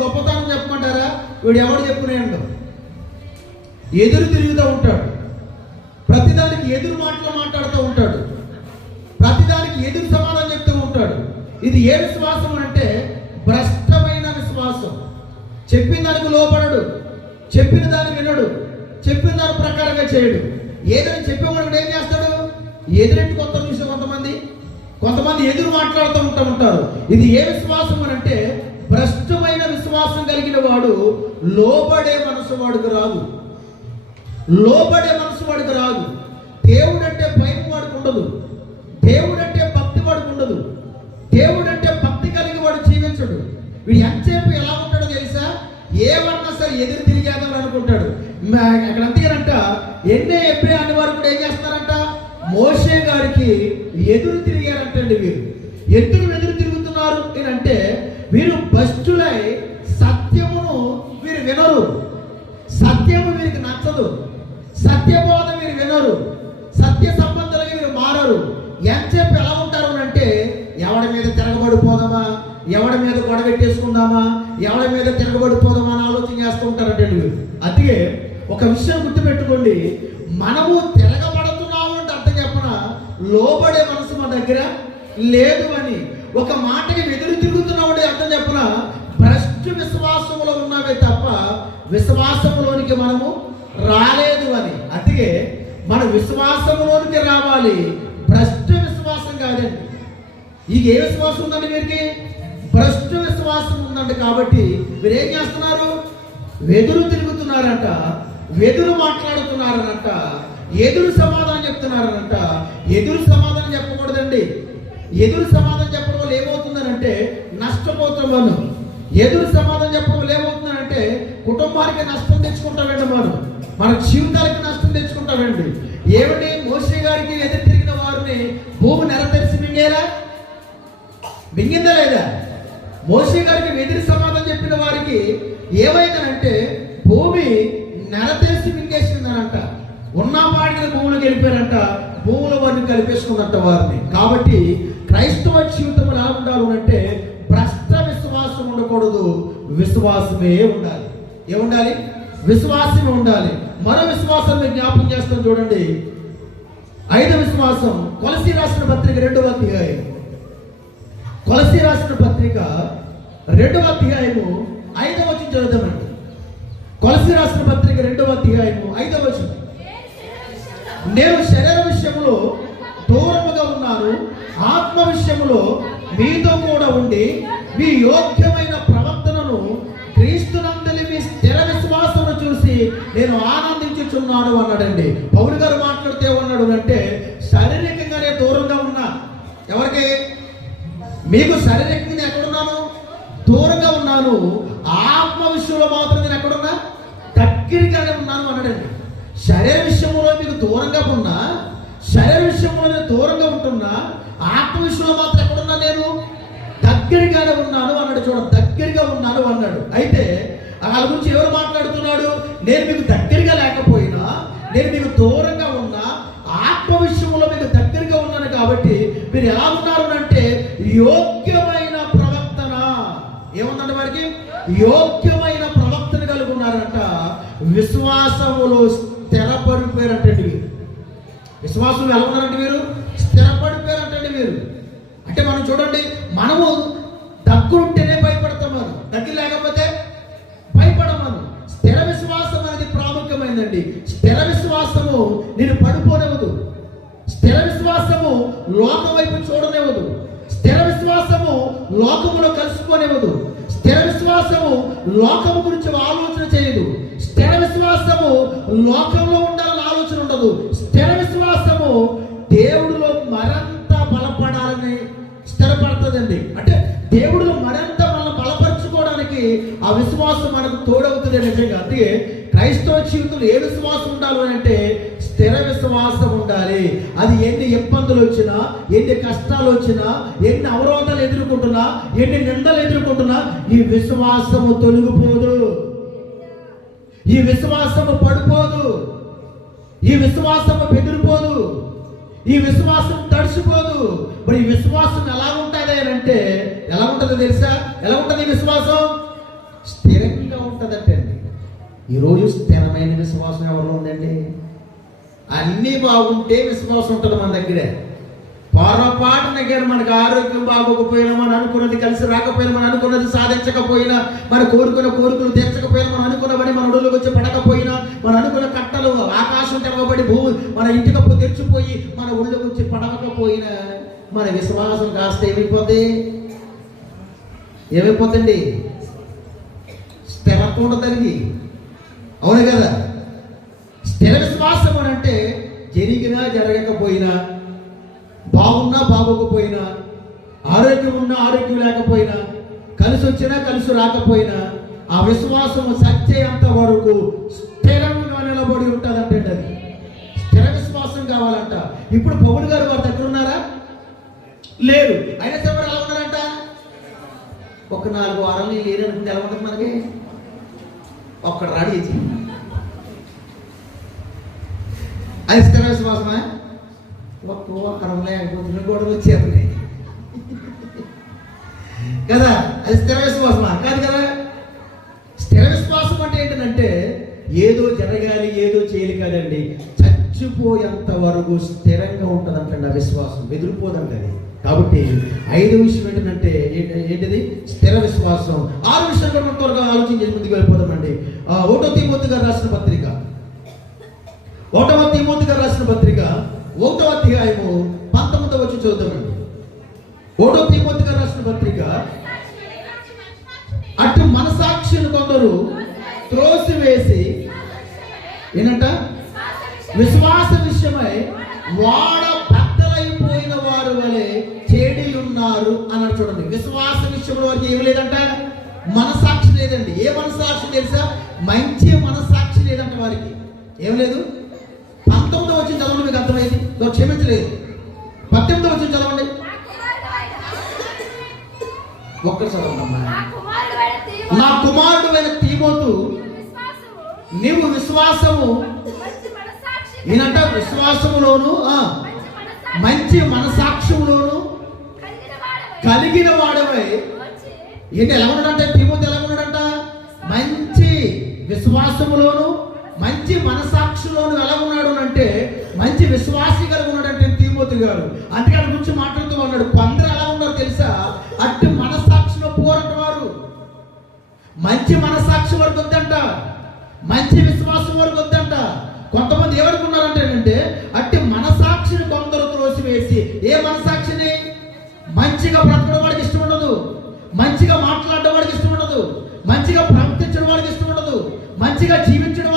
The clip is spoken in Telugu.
గొప్పతనం చెప్పమంటారా? వీడు ఎవడు చెప్పునేయండు, ఎదురు తిరుగుతూ ఉంటాడు, ప్రతిదానికి ఎదురు మాటలు మాట్లాడుతూ ఉంటాడు, ప్రతిదానికి ఎదురు సమాధానం చెప్తూ ఉంటాడు. ఇది ఏ విశ్వాసం అంటే భ్రష్టమైన విశ్వాసం. చెప్పిన దానికి లోపడడు, చెప్పిన దాన్ని వినడు, చెప్పిన దాని ప్రకారంగా చేయడు. ఏదైనా చెప్పేవాడు ఏం చేస్తాడు? ఎదురెట్టు కొంతమంది ఎదురు మాట్లాడుతూ ఉంటారు. ఇది ఏ విశ్వాసం అని అంటే భ్రష్టమైన విశ్వాసం కలిగిన వాడు లోబడే మనసు వాడికి రాదు. లోబడే మనసు వాడికి రాదు. దేవుడంటే భయం వాడికి ఉండదు, దేవుడంటే భక్తి వాడికి ఉండదు, దేవుడంటే భక్తి కలిగి వాడు జీవించడు. వీడు ఎంతసేపు ఎలా ఉంటాడో తెలుసా? ఏమన్నా సరే ఎదురు తిరిగాదని అనుకుంటాడు. అక్కడ అంతేనంట, ఎన్నే ఎప్పుడే అనే వారు కూడా ఏం చేస్తారంట? మోషే గారికి ఎదురు తిరిగారంటండి. వీరు ఎదురు తిరుగుతున్నారు అంటే వీరు భ్రష్టులై సత్యమును వీరు వినరు, సత్యము వీరికి నచ్చదు, సత్యబోధ వీరు వినరు, సత్య సంబంధాలుగా వీరు మారరు. ఎంతసేపు ఎలా ఉంటారు అంటే ఎవడి మీద తిరగబడిపోదామా, ఎవడి మీద గొడవెట్టేసుకుందామా, ఎవడి మీద తిరగబడిపోదామా అని ఆలోచన చేస్తూ ఉంటారంటే వీరు. అందుకే ఒక విషయం గుర్తుపెట్టుకోండి, మనము తిరగబడుతున్నాము అంటే అర్థం చెప్పన లోబడే మనసు మన దగ్గర లేదు అని. ఒక మాటకి ఎదురు తిరుగుతున్నావు అంటే అర్థం చెప్పన భ్రష్టు విశ్వాసంలో ఉన్నావే తప్ప విశ్వాసంలోనికి మనము రాలేదు అని. అందుకే మన విశ్వాసంలోనికి రావాలి, భ్రష్టు విశ్వాసం కాదండి. ఇక ఏ విశ్వాసం ఉందండి వీరికి? భ్రష్టు విశ్వాసం ఉందండి. కాబట్టి మీరు ఏం చేస్తున్నారు? వెదురు తిరుగుతున్నారంట, వెదురు మాట్లాడుతున్నారనంట, ఎదురు సమాధానం చెప్తున్నారనంట. ఎదురు సమాధానం చెప్పకూడదండి. ఎదురు సమాధానం చెప్పడం వల్ల ఏమవుతుందనంటే నష్టపోతాం. ఎదురు సమాధానం చెప్పడం వల్ల ఏమవుతుందంటే కుటుంబానికి నష్టం తెచ్చుకుంటామండి, మన జీవితాలకి నష్టం తెచ్చుకుంటామండి. ఏమిటి? మోషే గారికి ఎదురు తిరిగిన వారిని భూమి నెరతెరిసి మింగిందా లేదా? మోషే గారికి ఎదురు సమాధానం చెప్పిన వారికి ఏమైందనంటే భూమి నెరతెరిసి మింగేసిందనంట. ఉన్నా పాడిన భూములకు వెళ్ళిపోయారంట, భూముల వారిని కలిపేసుకున్నట్ట వారిని. కాబట్టి క్రైస్తవ జీవితం ఎలా ఉండాలి అంటే భ్రష్ట విశ్వాసం ఉండకూడదు, విశ్వాసమే ఉండాలి. ఏముండాలి? విశ్వాసమే ఉండాలి. మరో విశ్వాసం మీరు జ్ఞాపకం చేస్తాను చూడండి. 5వ విశ్వాసం కొలసీ రాసిన పత్రిక 2వ అధ్యాయం. కొలసీ రాసిన పత్రిక 2వ అధ్యాయము 5వ వచనం చదువుతామండి. కొలసీ రాసిన పత్రిక 2వ అధ్యాయము 5వ వచనం. నేను శరీర విషయంలో దూరముగా ఉన్నాను, ఆత్మ విషయంలో మీతో కూడా ఉండి మీ యోగ్యమైన ప్రవర్తనను క్రీస్తునందలి మీ స్థిర విశ్వాసమును చూసి నేను ఆనందించుచున్నాను అన్నాడండి. పౌలు గారు మాట్లాడితే ఏమన్నాడు అంటే శారీరకంగానే దూరంగా ఉన్నా. ఎవరికి? మీకు శారీరకంగా ఎక్కడున్నాను? దూరంగా ఉన్నాను. ఆత్మ విషయంలో మాత్రం నేను ఎక్కడున్నా? దగ్గరగానే ఉన్నాను అన్నాడండి. శరీర విషయంలో మీకు దూరంగా ఉన్నా, శరీర విషయంలో నేను దూరంగా ఉంటున్నా, ఆత్మ విషయంలో మాత్రం ఎక్కడున్నా? నేను దగ్గరగానే ఉన్నాను అన్నాడు. చూడండి, దగ్గరగా ఉన్నాను అన్నాడు. అయితే వాళ్ళ గురించి ఎవరు మాట్లాడుతున్నాడు? నేను మీకు దగ్గరగా లేకపోయినా, నేను మీకు దూరంగా ఉన్నా, ఆత్మ విషయంలో మీకు దగ్గరగా ఉన్నాను. కాబట్టి మీరు ఎలా ఉన్నారు అంటే యోగ్యమైన ప్రవర్తన. ఏముందంటే వారికి యోగ్యమైన ప్రవర్తన కలిగి ఉన్నారంట. విశ్వాసములో స్థిరపడిపోయారంటే విశ్వాసం ఎలా ఉన్నారంటే వీరు స్థిరపడిపోయారంటే వీరు. అంటే మనం చూడండి, మనము దగ్గరుంటేనే భయపడతాం, మనం దగ్గర లేకపోతే భయపడమను. స్థిర విశ్వాసం అనేది ప్రాముఖ్యమైనదండి. స్థిర విశ్వాసము నేను పడిపోనివ్వదు, స్థిర విశ్వాసము లోకం వైపు చూడనివ్వదు, స్థిర విశ్వాసము లోకములో కలుసుకోనివ్వదు, స్థిర విశ్వాసము లోకము గురించి ఆలోచన చేయదు, స్థిర విశ్వాసము లోకంలో ఉండాలని ఆలోచన ఉండదు. స్థిర విశ్వాసము దేవుడిలో మరింత బలపడాలని స్థిరపడుతుందండి. అంటే దేవుడిలో మరింత మనం బలపరచుకోవడానికి ఆ విశ్వాసం మనకు తోడవుతుంది నిజంగా. అందుకే క్రైస్తవ జీవితంలో ఏ విశ్వాసం ఉండాలి అంటే స్థిర విశ్వాసం ఉండాలి. అది ఎన్ని ఇబ్బందులు వచ్చినా, ఎన్ని కష్టాలు వచ్చినా, ఎన్ని అవరోధాలు ఎదుర్కొంటున్నా, ఎన్ని నిందలు ఎదుర్కొంటున్నా ఈ విశ్వాసము తొలగిపోదు, ఈ విశ్వాసము పడిపోదు, ఈ విశ్వాసము బెదిరిపోదు, ఈ విశ్వాసం తడిసిపోదు. మరి ఈ విశ్వాసం ఎలా ఉంటుంది అంటే ఎలా ఉంటుందో తెలుసా? ఎలా ఉంటుంది ఈ విశ్వాసం? స్థిరంగా ఉంటుందంటే అండి. ఈరోజు స్థిరమైన విశ్వాసం ఎవరిలో ఉందండి? అన్నీ బాగుంటే విశ్వాసం ఉంటుంది మన దగ్గరే. పొరపాటున కానీ మనకు ఆరోగ్యం బాగోకపోయినా, మనం అనుకున్నది కలిసి రాకపోయినా, మనం అనుకున్నది సాధించకపోయినా, మన కోరుకున్న కోరికలు తీర్చకపోయినా, మనం అనుకున్నవని మన ఒడులోకి వచ్చి పడకపోయినా, మనం అనుకున్న కట్టలు ఆకాశం తెరవబడి భూమి మన ఇంటి కప్పు తెరిచిపోయి మన ఒళ్ళోకి వచ్చి పడవకపోయినా, మన విశ్వాసం కాస్త ఏమైపోతుంది? స్థిరత్వం ఉండదండి. అవును కదా? స్థిర విశ్వాసం అని అంటే జరిగినా జరగకపోయినా, బాగున్నా బాగోకపోయినా, ఆరోగ్యం ఉన్నా ఆరోగ్యం లేకపోయినా, కలిసి వచ్చినా కలిసి రాకపోయినా, ఆ విశ్వాసం సత్యేంత వరకు స్థిరంగా నిలబడి ఉంటుందంటే అది స్థిర విశ్వాసం కావాలంట. ఇప్పుడు పౌలు గారు వారి దగ్గర ఉన్నారా? లేరు. అయినా సరే ఎలా ఉన్నారంట? ఒక 4 వారాలు లేరనుకుంటే ఎలా ఉంటుంది మనకి? ఒక్కడు రాడి చేసి అది స్థిర విశ్వాసమా? ఒక్క వారం లేకపోతే గొడవలు వచ్చేది కదా. అది స్థిర విశ్వాసమా? కాదు కదా. స్థిర విశ్వాసం అంటే ఏంటంటే ఏదో జరగాలి ఏదో చేయాలి కాదండి, చచ్చిపోయేంత వరకు స్థిరంగా ఉంటుందంటండి ఆ విశ్వాసం, బెదిరిపోదండి అది. కాబట్టి 5వ విషయం ఏంటంటే ఏంటిది? స్థిర విశ్వాసం. 6వ విషయం కూడా త్వరగా ఆలోచించేసి ముందుకు వెళ్ళిపోదామండి. 1వ తిమోతి గారు రాసిన పత్రిక 1వ పత్రిక 1వ అధ్యాయము 19వ వచనం చదువుతామండి. 1వ తిమోతి గారు రాసిన పత్రిక, అటు మనసాక్షిని కొందరు త్రోసివేసి ఏంటంట? విశ్వాస విషయమై వాడ బద్దలైపోయిన వారు వలె చెడి ఉన్నారు అన్నాడు. చూడండి, విశ్వాస విషయంలో వారికి ఏమి లేదంట? మనసాక్షి లేదండి. ఏ మనసాక్షి తెలుసా? మంచి మనసాక్షి లేదంట వారికి. ఏం లేదు. 19వ వచనం చదవండి, మీకు అర్థమైంది. క్షమించలేదు. 18వ వచనం చదవండి. ఒక్కరు చదవండి. నా కుమారుడైన తీమోతు, నీవు విశ్వాసము ఈయనంట విశ్వాసములోను మంచి మనసాక్షములోను కలిగిన వాడవై. ఏంటి ఎలా ఉన్నాడంటే తీమోతు? ఎలా ఉన్నాడంట? మంచి విశ్వాసములోను మంచి మనసాక్షిలోను ఎలా ఉన్నాడు అంటే మంచి విశ్వాసి కలిగి ఉన్నాడంటే తీమోతు గారు. అందుకే ఆయన గురించి మాట్లాడుతూ ఉన్నాడు. కొందరు ఎలా ఉన్నారు తెలుసా? అట్టి మనసాక్షిలో పోరట వారు. మంచి మనసాక్షి వరకు వద్దంట, మంచి విశ్వాసం వరకు వద్దంట. కొంతమంది ఏమనుకున్నారంటే ఏంటంటే అట్టి మనసాక్షిని కొందరు త్రోసివేసి, ఏ మనసాక్షిని? మంచిగా బ్రతకడం వాడికి ఇష్టం ఉండదు, మంచిగా మాట్లాడడం వాడికి ఇష్టం ఉండదు, మంచిగా ప్రవర్తించడం వాడికి ఇష్టం ఉండదు, మంచిగా జీవించడం